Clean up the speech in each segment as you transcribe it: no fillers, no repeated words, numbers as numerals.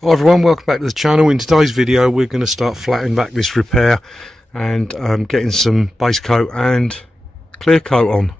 Hi everyone, welcome back to the channel. In today's video we're going to start flattening back this repair and getting some base coat and clear coat on.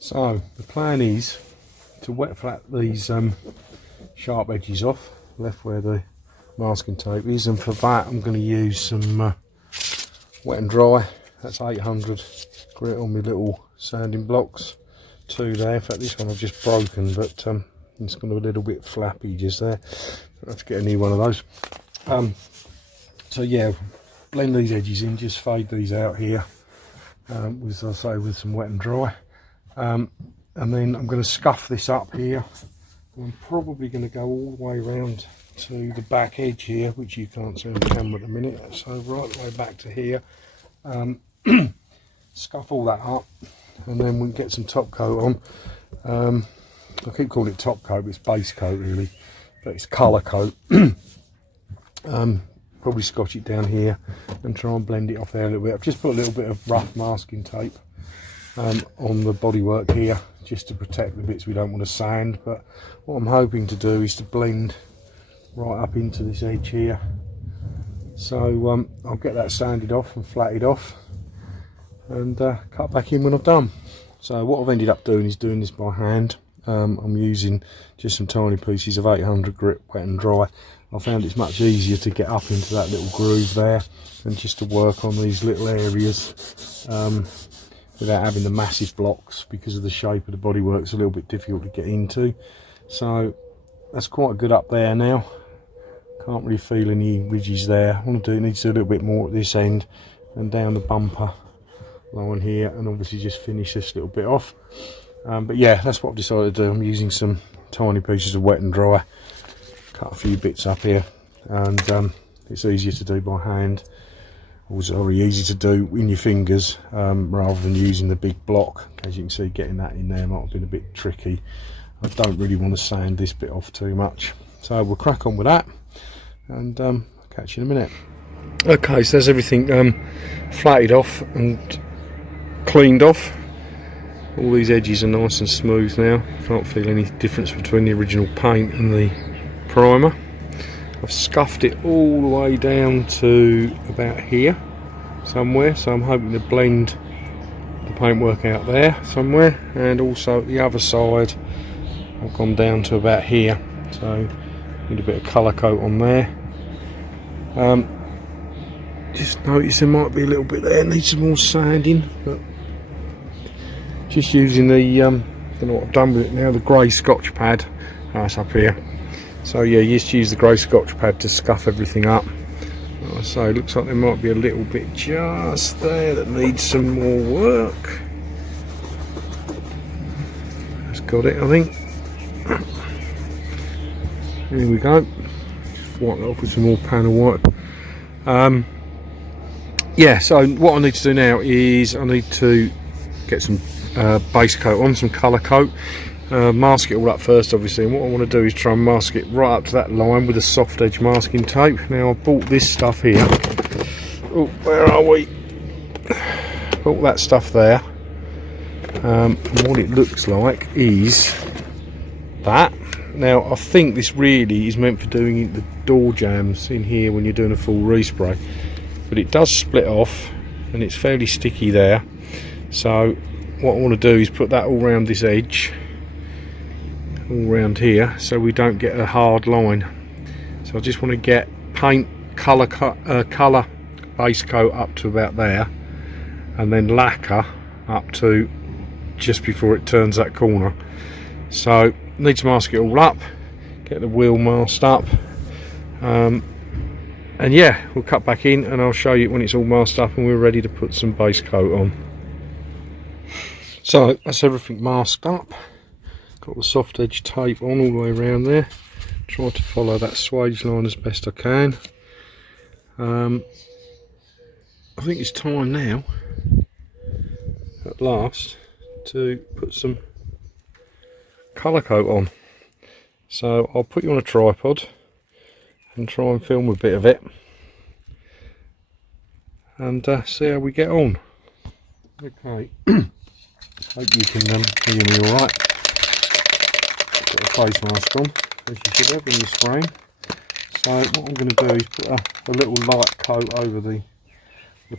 So the plan is to wet flat these sharp edges off, left where the masking tape is, and for that I'm going to use some wet and dry. That's 800 grit on my little sanding blocks, two there. In fact this one I've just broken, but it's got a little bit flappy just there. I'll have to get a new one of those. So yeah, blend these edges in, just fade these out here with, I say, with some wet and dry, and then I'm going to scuff this up here. I'm probably going to go all the way around to the back edge here, which you can't see on the camera at the minute, so right the way back to here. Scuff all that up, and then we can get some top coat on. I keep calling it top coat, but it's base coat really, but it's colour coat. Probably scotch it down here and try and blend it off there a little bit. I've just put a little bit of rough masking tape on the bodywork here, just to protect the bits we don't want to sand. But what I'm hoping to do is to blend right up into this edge here. So I'll get that sanded off and flatted off and cut back in when I've done. So what I've ended up doing is doing this by hand. I'm using just some tiny pieces of 800 grit wet and dry. I found it's much easier to get up into that little groove there and just to work on these little areas without having the massive blocks, because of the shape of the bodywork. It's a little bit difficult to get into. So that's quite good up there now. Can't really feel any ridges there. I want to do, need to do a little bit more at this end and down the bumper line here, and obviously just finish this little bit off. But yeah, that's what I've decided to do. I'm using some tiny pieces of wet and dry, cut a few bits up here, and it's easier to do by hand. Also very easy to do in your fingers rather than using the big block. As you can see, getting that in there might have been a bit tricky. I don't really want to sand this bit off too much, so we'll crack on with that and catch you in a minute. Okay, so there's everything flatted off and cleaned off. All these edges are nice and smooth now. Can't feel any difference between the original paint and the primer. I've scuffed it all the way down to about here somewhere, so I'm hoping to blend the paintwork out there somewhere, and also the other side I've gone down to about here, so need a bit of colour coat on there. Just notice there might be a little bit there, needs some more sanding, but just using the don't know what I've done with it now, the grey Scotch pad. It's up here. So yeah, you just use the grey Scotch pad to scuff everything up. Like I say, looks like there might be a little bit just there that needs some more work. Just got it, I think. Here we go. Wipe that off with some more panel wipe. Yeah, so what I need to do now is I need to get some base coat on, some colour coat. Mask it all up first obviously, and what I want to do is try and mask it right up to that line with a soft edge masking tape. Now I bought this stuff here. Oh, where are we? Bought that stuff there. And what it looks like is that. Now I think this really is meant for doing the door jambs in here when you're doing a full respray, but it does split off and it's fairly sticky there. So what I want to do is put that all around this edge, all around here, so we don't get a hard line. So I just want to get paint colour base coat up to about there, and then lacquer up to just before it turns that corner. So need to mask it all up, get the wheel masked up, and yeah, we'll cut back in and I'll show you when it's all masked up and we're ready to put some base coat on. So that's everything masked up. Got the soft edge tape on all the way around there. Try to follow that swage line as best I can. I think it's time now, at last, to put some colour coat on. So I'll put you on a tripod and try and film a bit of it and see how we get on. Okay, hope you can hear me alright. Got a face mask on, as you should have when you're spraying. So what I'm going to do is put a little light coat over the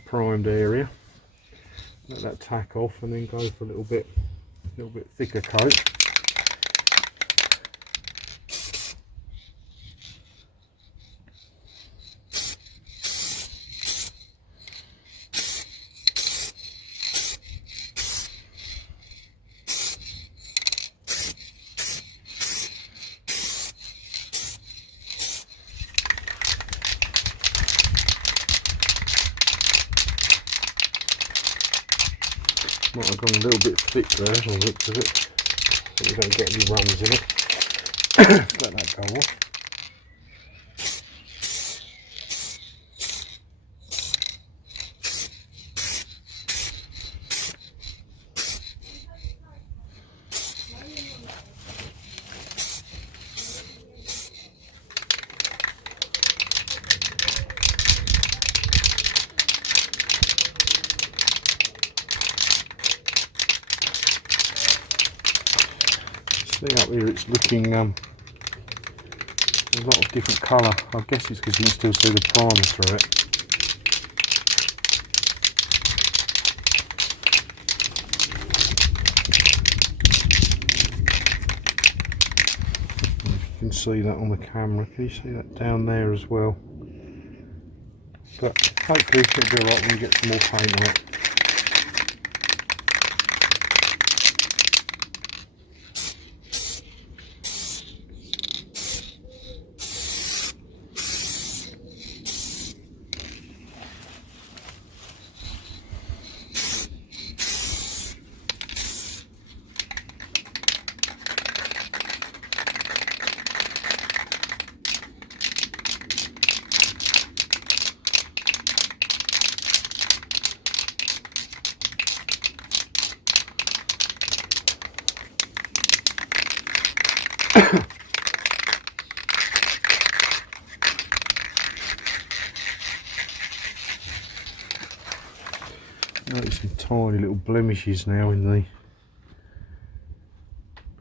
primed area, let that tack off, and then go for a little bit thicker coat. Might have gone a little bit thick there on the looks of it, but we don't get any runs in it. Let that go off. See up here, it's looking a lot of different colour. I guess it's because you can still see the primer through it. You can see that on the camera. Can you see that down there as well? But hopefully it'll be alright when we get some more paint on it. Notice some tiny little blemishes now in the,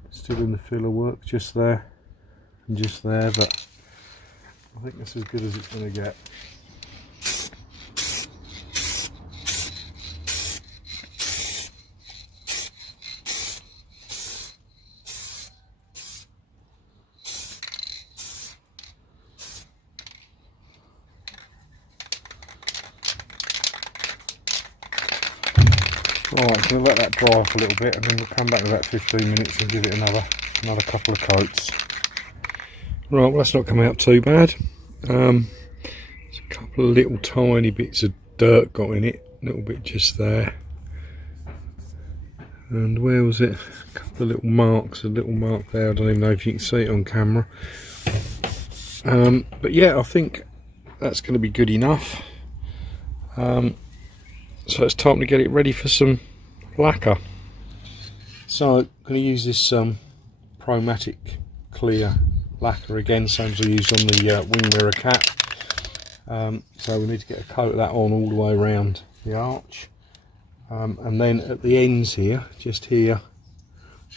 still in the filler work, just there and just there, but I think that's as good as it's going to get. Right, so we'll let that dry off a little bit, and then we'll come back in about 15 minutes and give it another couple of coats. Right, well that's not come out too bad. There's a couple of little tiny bits of dirt got in it, a little bit just there. And where was it? A couple of little marks, a little mark there, I don't even know if you can see it on camera. But yeah, I think that's going to be good enough. So it's time to get it ready for some lacquer. So I'm going to use this Promatic clear lacquer again, same as I used on the wing mirror cap. So we need to get a coat of that on all the way around the arch. And then at the ends here, just here,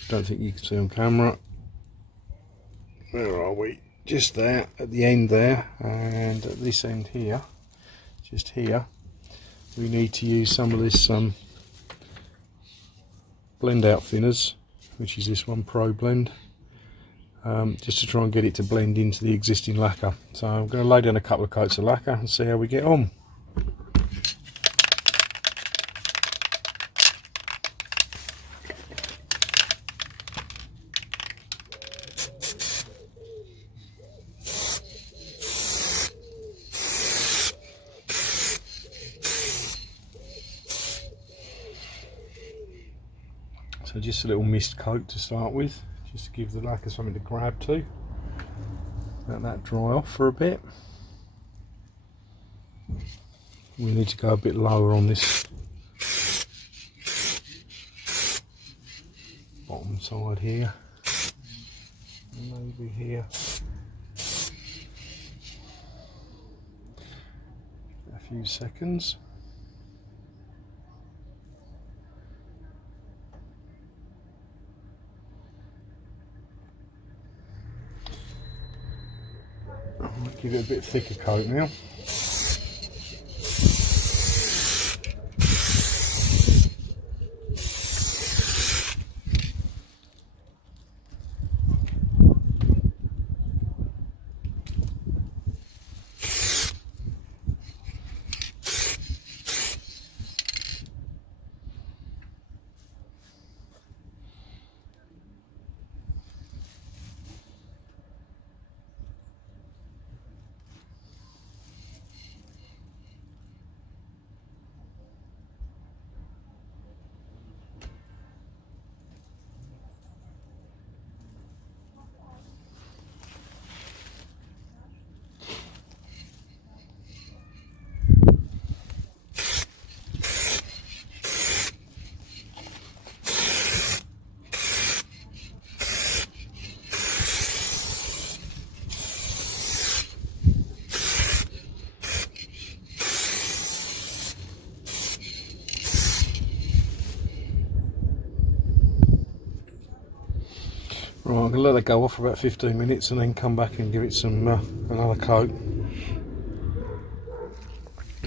don't think you can see on camera, where are we? Just there, at the end there, and at this end here, just here, we need to use some of this blend out thinners, which is this one, Pro Blend, just to try and get it to blend into the existing lacquer. So I'm going to lay down a couple of coats of lacquer and see how we get on. So just a little mist coat to start with, just to give the lacquer something to grab to. Let that dry off for a bit. We need to go a bit lower on this bottom side here, maybe here. few seconds. I'll give it a bit thicker coat now. Right, I'm going to let that go off for about 15 minutes and then come back and give it some another coat.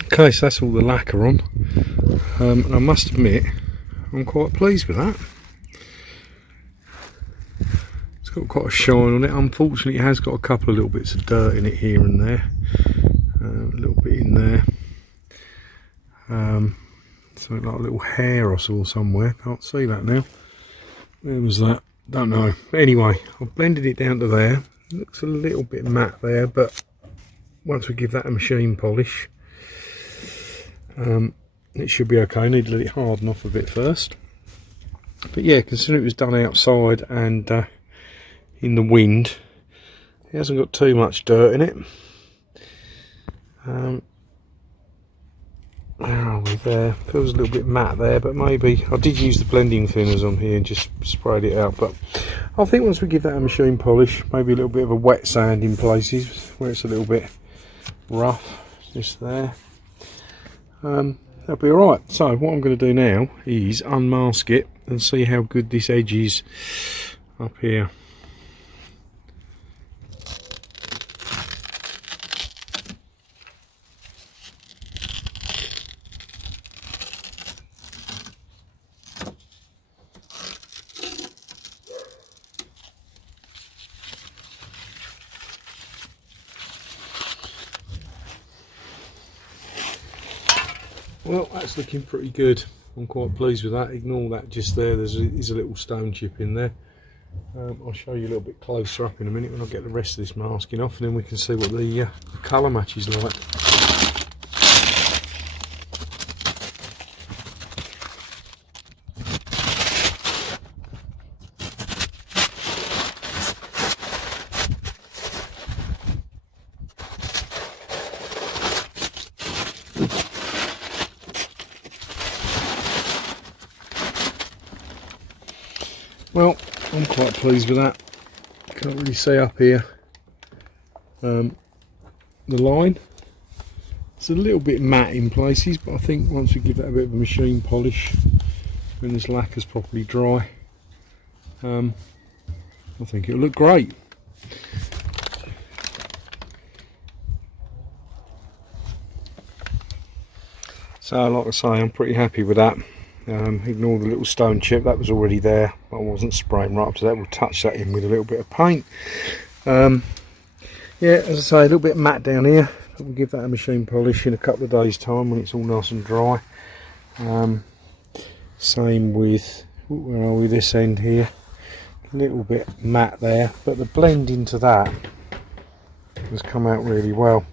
Okay, so that's all the lacquer on, and I must admit I'm quite pleased with that. It's got quite a shine on it. Unfortunately it has got a couple of little bits of dirt in it here and there, a little bit in there, something like a little hair I saw somewhere, can't see that now. Where was that? Don't know. But anyway, I've blended it down to there. It looks a little bit matte there, but once we give that a machine polish, it should be okay. I need to let it harden off a bit first. But yeah, considering it was done outside and in the wind, it hasn't got too much dirt in it. Where are we there? Feels a little bit matte there, but maybe I did use the blending thinners on here and just sprayed it out. But I think once we give that a machine polish, maybe a little bit of a wet sand in places where it's a little bit rough, just there, that'll be alright. So what I'm going to do now is unmask it and see how good this edge is up here. Well, that's looking pretty good. I'm quite pleased with that. Ignore that just there. There's a little stone chip in there. I'll show you a little bit closer up in a minute when I get the rest of this masking off, and then we can see what the colour match is like. Well, I'm quite pleased with that. Can't really see up here the line. It's a little bit matte in places, but I think once we give that a bit of a machine polish when this lacquer's properly dry, I think it'll look great. So like I say, I'm pretty happy with that. Ignore the little stone chip, that was already there. I wasn't spraying right up to that. We'll touch that in with a little bit of paint. Yeah, as I say, a little bit matte down here. We'll give that a machine polish in a couple of days time when it's all nice and dry. Same with, where are we, this end here, a little bit matte there, but the blend into that has come out really well.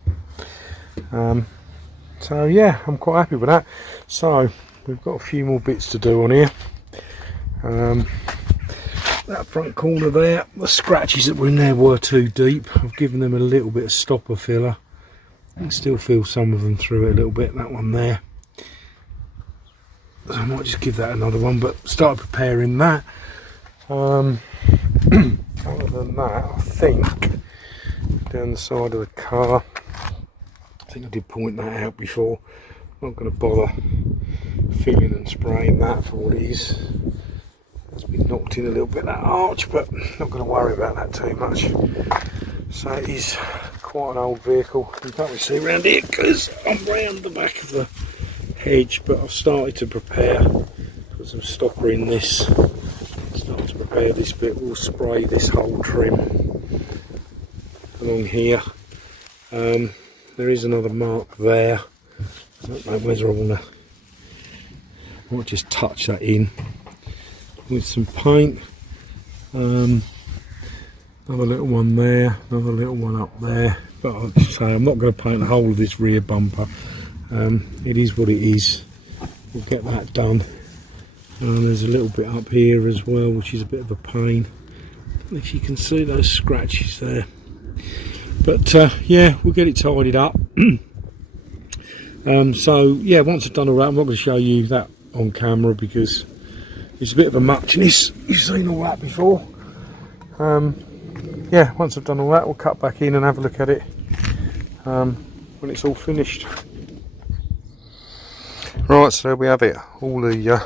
So yeah, I'm quite happy with that. So we've got a few more bits to do on here. That front corner there, the scratches that were in there were too deep. I've given them a little bit of stopper filler. I can still feel some of them through it a little bit, that one there. So I might just give that another one, but start preparing that. Other than that, I think down the side of the car, I think I did point that out before. I'm not going to bother filling and spraying that for what it is. It's been knocked in a little bit, that arch, but not going to worry about that too much. So it is quite an old vehicle. You can't really see around here because I'm round the back of the hedge, but I've started to prepare, put some stopper in this, start to prepare this bit. We'll spray this whole trim along here. There is another mark there. I don't know whether I want to just touch that in with some paint. Another little one there, another little one up there, but I'll say I'm not going to paint the whole of this rear bumper. It is what it is. We'll get that done. There's a little bit up here as well, which is a bit of a pain. I don't know if you can see those scratches there, but yeah, we'll get it tidied up. So yeah, once I've done all that, I'm not going to show you that on camera because it's a bit of a muchness. You've seen all that before. Yeah, once I've done all that, we'll cut back in and have a look at it when it's all finished. Right, so there we have it. All the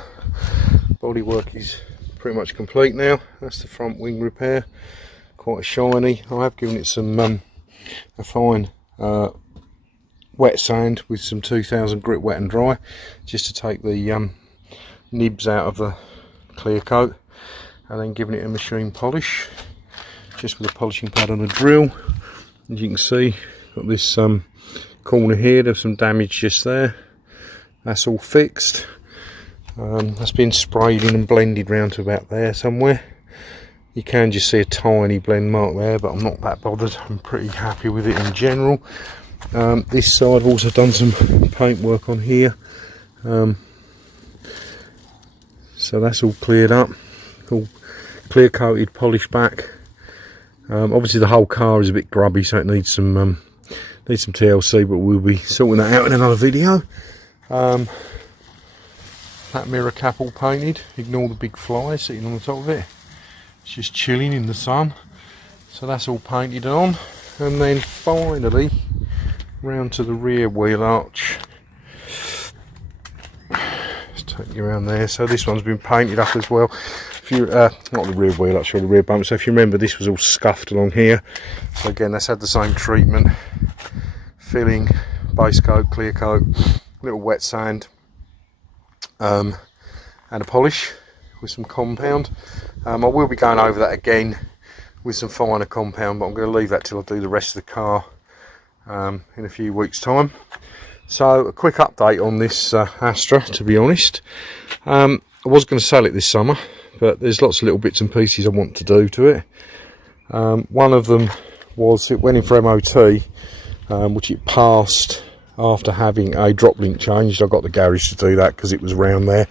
bodywork is pretty much complete now. That's the front wing repair. Quite shiny. I have given it some a fine wet sand with some 2000 grit wet and dry, just to take the nibs out of the clear coat, and then giving it a machine polish, just with a polishing pad and a drill. As you can see, got this corner here, there's some damage just there. That's all fixed. That's been sprayed in and blended round to about there somewhere. You can just see a tiny blend mark there, but I'm not that bothered. I'm pretty happy with it in general. This side I've also done some paint work on here. So that's all cleared up, all clear coated, polished back. Obviously the whole car is a bit grubby, so it needs some TLC, but we'll be sorting that out in another video. That mirror cap all painted. Ignore the big fly sitting on the top of it. It's just chilling in the sun. So that's all painted on. And then finally round to the rear wheel arch. Let's take you around there. So this one's been painted up as well. If you not the rear wheel arch, or the rear bump. So if you remember, this was all scuffed along here. So again, that's had the same treatment. Filling, base coat, clear coat, little wet sand, and a polish with some compound. I will be going over that again with some finer compound, but I'm going to leave that till I do the rest of the car in a few weeks' time. So a quick update on this Astra, to be honest. I was going to sell it this summer, but there's lots of little bits and pieces I want to do to it. One of them was it went in for MOT, which it passed after having a drop link changed. I got the garage to do that because it was around there.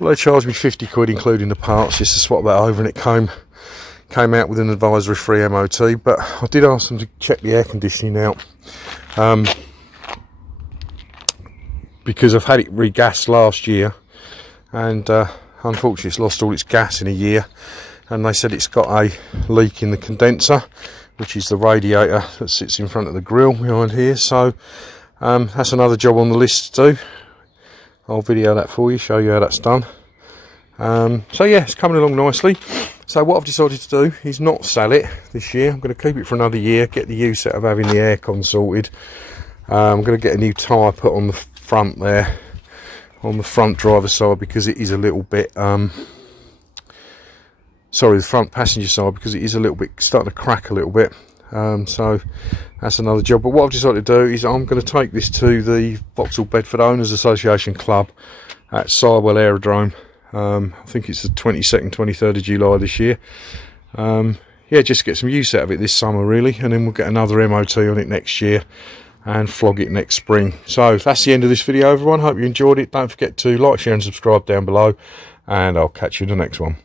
Well, they charged me 50 quid including the parts just to swap that over, and it came out with an advisory free MOT. But I did ask them to check the air conditioning out, because I've had it regassed last year, and unfortunately it's lost all its gas in a year, and they said it's got a leak in the condenser, which is the radiator that sits in front of the grille behind here. So that's another job on the list to do. I'll video that for you, show you how that's done. So yeah, it's coming along nicely. So what I've decided to do is not sell it this year. I'm going to keep it for another year, get the use out of having the aircon sorted. I'm going to get a new tyre put on the front there, on the front driver's side, because it is a little bit sorry, the front passenger side, because it is a little bit starting to crack a little bit. So that's another job. But what I've decided to do is I'm going to take this to the Vauxhall Bedford Owners Association Club at Sywell Aerodrome. I think it's the 22nd, 23rd of July this year. Yeah, just get some use out of it this summer really, and then we'll get another MOT on it next year and flog it next spring. So that's the end of this video, everyone. Hope you enjoyed it. Don't forget to like, share and subscribe down below, and I'll catch you in the next one.